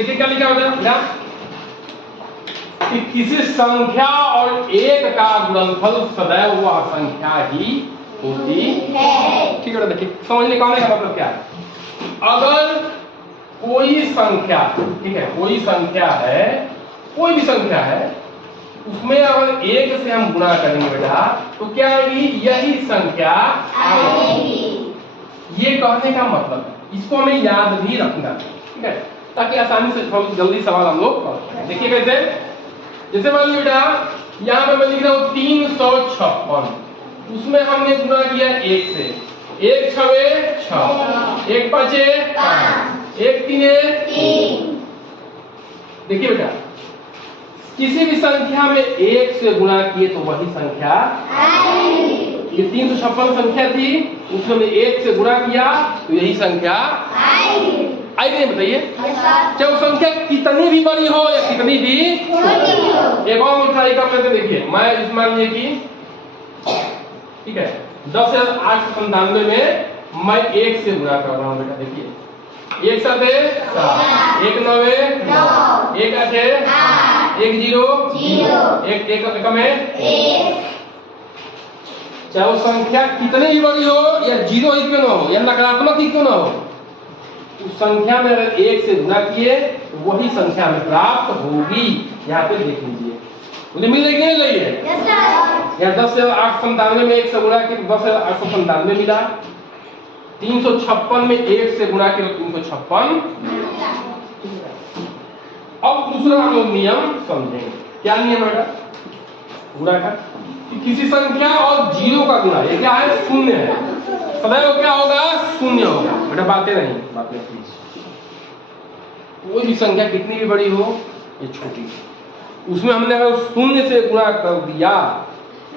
देखिए क्या लिखा होता है कि किसी संख्या और एक का गुणनफल सदैव वह संख्या ही होती है। ठीक है, देखिए समझने का मतलब क्या है। अगर कोई संख्या, ठीक है, कोई संख्या है, कोई भी संख्या है, उसमें अगर एक से हम गुणा करेंगे बेटा तो क्या आएगी? यही संख्या आएगी। ये कहने का मतलब है, इसको हमें याद भी रखना, ठीक है, ताकि आसानी से थोड़ा जल्दी सवाल हम लोग कर। देखिए कैसे, जैसे मान लीजिए बेटा यहाँ पे मैं लिख रहा हूँ 356, उसमें हमने गुणा किया एक से, 1 छवे 6, 1 पांचे 5, 1 तीने 3। देखिए बेटा किसी भी संख्या में एक से गुणा किए तो वही संख्या आएगी। ये 356 संख्या थी, उसमें हमने एक से गुणा किया तो यही संख्या आएगी। नहीं बताइए, चाहे वो संख्या कितनी भी बड़ी हो या कितनी भी छोटी हो। एक और उठाई का करके देखिए, मैं मान लीजिए कि ठीक है 10,897 में मैं एक से गुणा कर रहा हूँ बेटा। देखिए 1 7 7, 1 9 9, 1 8 1 0 0, 1 1 कम है 1। चाहे वो संख्या कितनी भी बड़ी हो या जीरो ही क्यों ना हो या नकारात्मक ही क्यों ना हो, उस संख्या में अगर एक से गुणा किए तो वही संख्या में प्राप्त होगी। यहाँ पे देख लीजिए मुझे मिल रही नहीं रही है? यहाँ 10,897 में एक से गुणा किए 10,897 मिला, 356 में एक से गुणा किए 356। अब दूसरा हम लोग नियम समझेंगे। क्या नियम है गुणा का? किसी संख्या और जीरो का गुणा, ये क्या है? शून्य है। सदैव क्या होगा? शून्य होगा बेटा। बातें नहीं प्लीज। कोई भी संख्या कितनी भी बड़ी हो या छोटी, उसमें हमने अगर शून्य से गुणा कर दिया,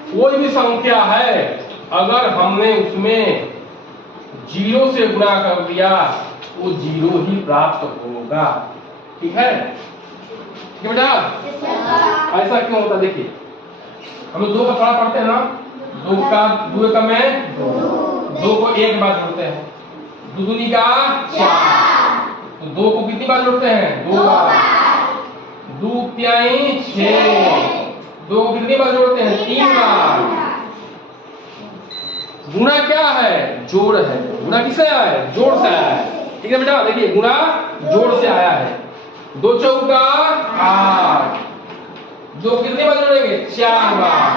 कोई भी संख्या है अगर हमने उसमें जीरो से गुणा कर दिया वो जीरो ही प्राप्त होगा। ठीक है बेटा? ऐसा क्यों होता? देखिए हम लोग 2 का थोड़ा पढ़ते हैं ना, 2 का में 2 को एक बार जोड़ते हैं, 2 दूनी का 4, तो 2 को कितनी बार जोड़ते हैं? 2 बार। 2 तिहाई 6, 2 को कितनी बार जोड़ते हैं? 3 बार। गुणा क्या है? जोड़ है। गुणा किससे आया है? जोड़ से आया है। ठीक है बेटा? देखिए गुणा जोड़ से आया है। 2 चौका 8, जो कितनी बार जोड़ेंगे? 4 बार।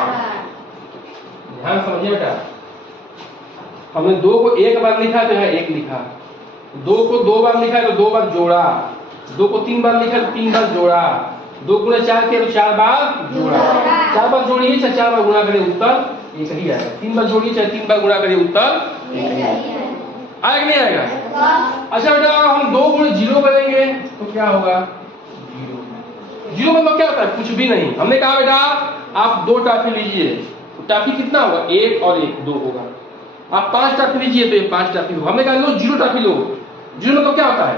ध्यान समझिए बेटा, हमने 2 को एक बार लिखा तो है 1 लिखा, 2 को 2 बार लिखा है तो 2 बार जोड़ा, 2 को 3 बार लिखा तो 3 बार जोड़ा, 2 गुणे 4 किया तो 4 बार जोड़ा। 4 बार जोड़िए चाहे 4 बार गुणा करिए, उत्तर एक ही आएगा। 3 बार जोड़िए चाहे 3 बार गुणा करिए, उत्तर एक ही आएगा। नहीं आएगा? अच्छा बेटा हम 2 गुणे 0 करेंगे तो क्या होगा? जीरो मतलब क्या होता है? कुछ भी नहीं। हमने कहा बेटा आप 2 टॉफी लीजिए, टॉफी कितना होगा? 1 और 1 2 होगा। आप 5 टॉफी लीजिए तो ये 5 टॉफी होगा। हमने कहा लो 0 टॉफी लो। जीरो मतलब क्या होता है?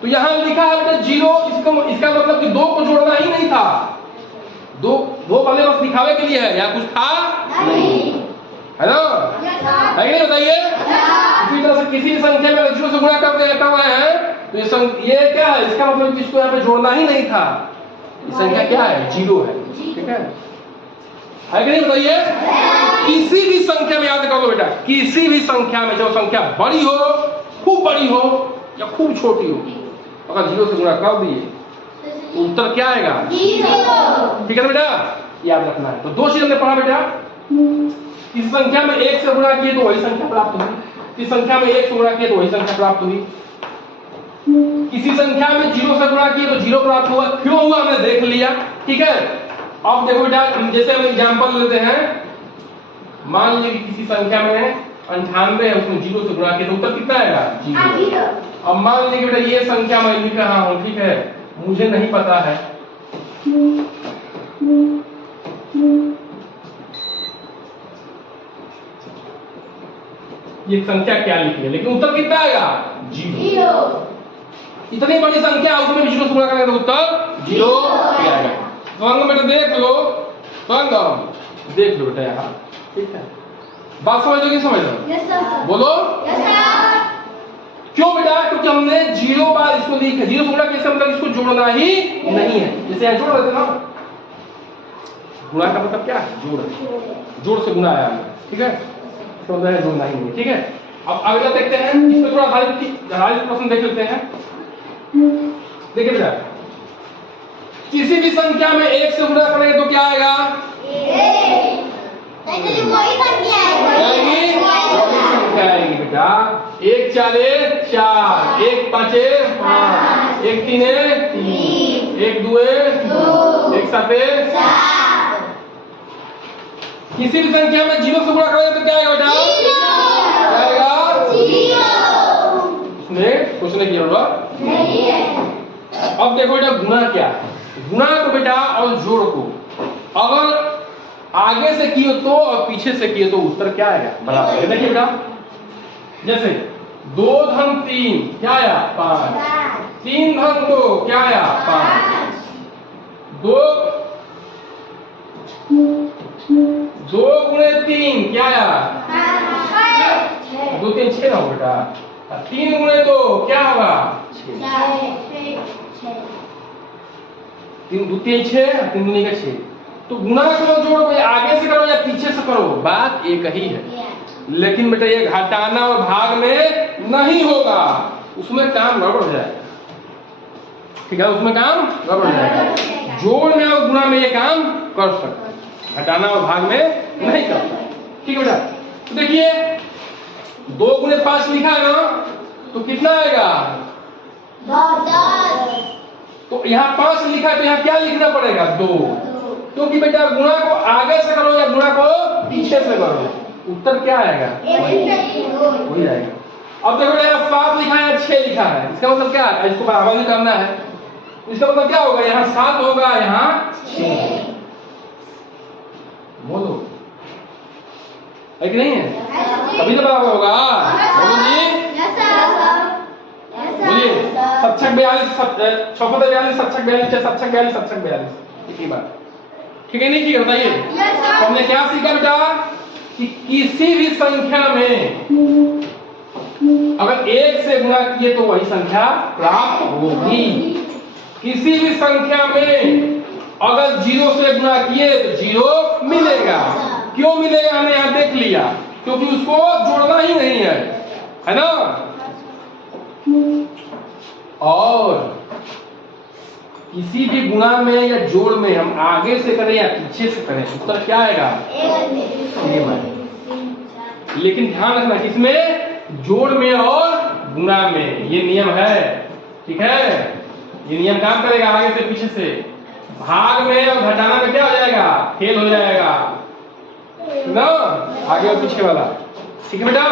तो यहाँ लिखा है बेटा जीरो, इसका मतलब कि 2 को जोड़ना ही नहीं था। 2 पहले बस दिखावे के लिए है, या कुछ था नहीं, है ना? है कि नहीं बताइए? इसी तरह से किसी भी संख्या में जीरो से गुणा करते हैं तो ये क्या है? इसका मतलब कि इसको यहाँ पे जोड़ना ही नहीं था। ये संख्या क्या है? जीरो है। ठीक है कि नहीं बताइए? किसी भी संख्या में याद कर लो बेटा, किसी भी संख्या में जो संख्या बड़ी हो, खूब बड़ी हो या खूब छोटी हो, अगर जीरो से गुणा कर दिए तो उत्तर क्या आएगा? जीरो। ठीक है ना बेटा? याद रखना है। तो 2 चीज हमने पढ़ा बेटा, किसी संख्या में 1 से गुणा किए तो वही संख्या प्राप्त हुई, किसी संख्या में 1 से गुणा किए तो वही संख्या प्राप्त हुई, किसी संख्या में 0 से गुणा किए तो 0 प्राप्त हुआ। क्यों हुआ हमने देख लिया। ठीक है? अब देखो बेटा, जैसे हम एग्जांपल लेते हैं, मान लीजिए कि किसी संख्या में 98 है, उसमें 0 से गुणा किया तो उत्तर कितना आएगा? 0। अब मान लीजिए बेटा ये संख्या मैं लिख रहा हूं, ठीक है, मुझे नहीं पता है, ये संख्या क्या लिखी है, लेकिन उत्तर कितना आएगा? 0। इतनी बड़ी संख्या उसमें भी 0 से गुणा करेंगे तो उत्तर 0 आएगा। तो बेटा देख लो, देख लो बेटा यहाँ। ठीक है? बात समझ लो कि समझ लो? बोलो। क्यों बेटा? क्योंकि हमने 0 बार इसको लिखा। 0 से गुणा कैसे? मतलब इसको जोड़ना ही नहीं है। जैसे यहाँ जोड़ देते ना, गुणा का मतलब क्या है? जोड़। जोड़ से गुणा आया है, ठीक है, तो मतलब है जोड़ना ही नहीं, ठीक है। अब अगला देखते हैं, इसमें थोड़ा आधारित प्रश्न देख लेते हैं। देखिए बेटा, किसी भी संख्या में 1 से गुणा करेंगे तो क्या आएगा? आएगी बेटा। 1 4 4, 1 5 5, 1 3 3, 1 2 2, 1 7 7। किसी भी संख्या में 0 से गुणा करेंगे तो क्या आएगा बेटा? क्या आएगा? 0। इसमें कुछ नहीं किया होगा। अब देखो बेटा, गुणा क्या है? गुणा को बेटा और जोड़ को अगर आगे से किए तो और पीछे से किए तो उत्तर क्या आएगा? बराबर। देखिए बेटा, जैसे 2 धन 3 क्या आया? 5। 3 धन 2 क्या आया? 5। 2 गुणे 3 क्या आया? 2 3 6 ना बेटा। 3 गुणे 2 क्या होगा? 3 2 3 6, 3 दूनी का 6। तो गुणा करो जोड़ को आगे से करो या पीछे से करो, बात एक ही है। लेकिन बेटा ये घटाना और भाग में नहीं होगा, उसमें काम गड़बड़ हो जाएगा, ठीक है, उसमें काम गड़बड़ हो जाएगा। जोड़ में और गुणा में ये काम कर सकता है, घटाना और भाग में नहीं करता, ठीक है बेटा। तो देखिए 2 गुणे 5 लिखा है ना, तो कितना आएगा? 10। तो यहाँ 5 लिखा है तो यहाँ क्या लिखना पड़ेगा? 2, क्योंकि बेटा गुणा को आगे से करो या गुणा को पीछे से करो, उत्तर क्या आएगा? वही आएगा। अब देखो यहाँ 7 लिखा है, 6 लिखा है, इसका मतलब क्या है? इसको बराबर ही करना है, इसका मतलब क्या होगा? यहाँ 7 होगा, यहाँ 6। बोलो है कि नहीं है? अभी तो बराबर होगा। बोलिए 7 42, 6 42, 7 42, 7 42, 7 42, एक ही बात, ठीक है नहीं? ठीक है, बताइए। तो हमने क्या सीखा बेटा कि किसी भी संख्या में अगर 1 से गुणा किए तो वही संख्या प्राप्त होगी। किसी भी संख्या में अगर 0 से गुणा किए तो 0 मिलेगा। क्यों मिलेगा? हमने यहां देख लिया, क्योंकि उसको जोड़ना ही नहीं है ना। और किसी भी गुणा में या जोड़ में हम आगे से करें या पीछे से करें, उत्तर क्या आएगा? सेम आएगा। लेकिन ध्यान रखना, किसमें? जोड़ में और गुणा में, ये नियम है, ठीक है, ये नियम काम करेगा आगे से पीछे से। भाग में और घटाना में क्या हो जाएगा? फेल हो जाएगा ना, आगे और पीछे वाला, ठीक है बेटा,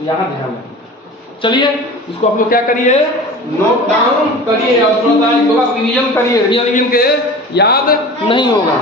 यहाँ ध्यान रखना। चलिए इसको आप लोग क्या करिए? नोट डाउन करिए और थोड़ा सा एक दो बार रिवीजन करिए, रिवीजन के याद नहीं होगा।